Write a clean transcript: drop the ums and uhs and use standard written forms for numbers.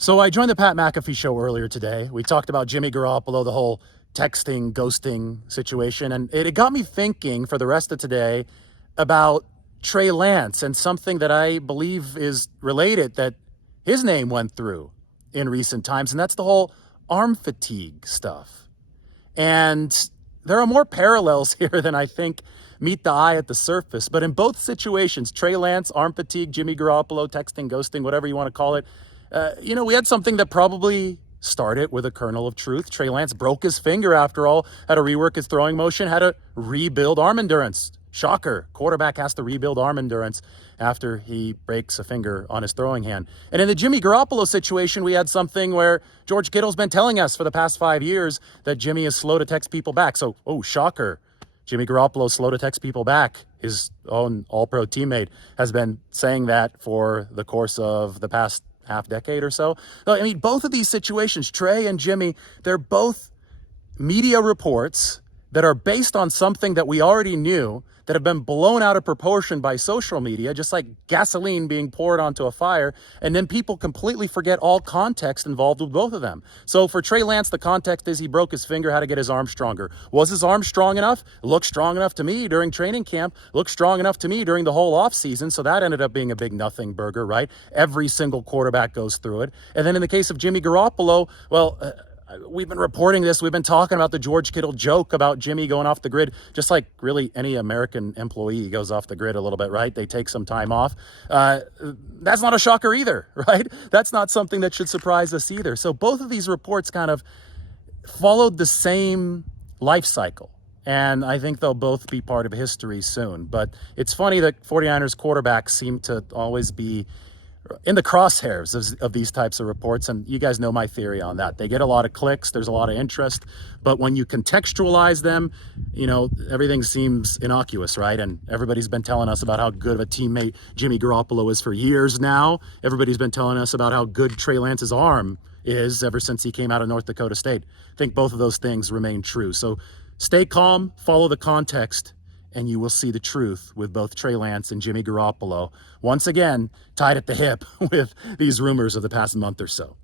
So I joined the Pat McAfee show earlier today. We talked about Jimmy Garoppolo, the whole texting, ghosting situation, and it got me thinking for the rest of today about Trey Lance and something that I believe is related that his name went through in recent times, and that's the whole arm fatigue stuff. And there are more parallels here than I think meet the eye at the surface. But in both situations, Trey Lance, arm fatigue, Jimmy Garoppolo, texting, ghosting, whatever you want to call it, we had something that probably started with a kernel of truth. Trey Lance broke his finger after all, had to rework his throwing motion, had to rebuild arm endurance. Shocker. Quarterback has to rebuild arm endurance after he breaks a finger on his throwing hand. And in the Jimmy Garoppolo situation, we had something where George Kittle's been telling us for the past 5 years that Jimmy is slow to text people back. So, shocker. Jimmy Garoppolo slow to text people back. His own all-pro teammate has been saying that for the course of the past half decade or so. I mean, both of these situations, Trey and Jimmy, they're both media reports that are based on something that we already knew, that have been blown out of proportion by social media, just like gasoline being poured onto a fire, and then people completely forget all context involved with both of them. So for Trey Lance, the context is he broke his finger, had to get his arm stronger. Was his arm strong enough? Looked strong enough to me during training camp, looked strong enough to me during the whole offseason, so that ended up being a big nothing burger, right? Every single quarterback goes through it. And then in the case of Jimmy Garoppolo, we've been reporting this. We've been talking about the George Kittle joke about Jimmy going off the grid, just like really any American employee goes off the grid a little bit, right? They take some time off. That's not a shocker either, right? That's not something that should surprise us either. So both of these reports kind of followed the same life cycle. And I think they'll both be part of history soon. But it's funny that 49ers quarterbacks seem to always be in the crosshairs of these types of reports. And you guys know my theory on that. They get a lot of clicks. There's a lot of interest. But when you contextualize them, everything seems innocuous, right? And everybody's been telling us about how good of a teammate Jimmy Garoppolo is for years now. Everybody's been telling us about how good Trey Lance's arm is ever since he came out of North Dakota State. I think both of those things remain true. So stay calm, follow the context, and you will see the truth with both Trey Lance and Jimmy Garoppolo, once again, tied at the hip with these rumors of the past month or so.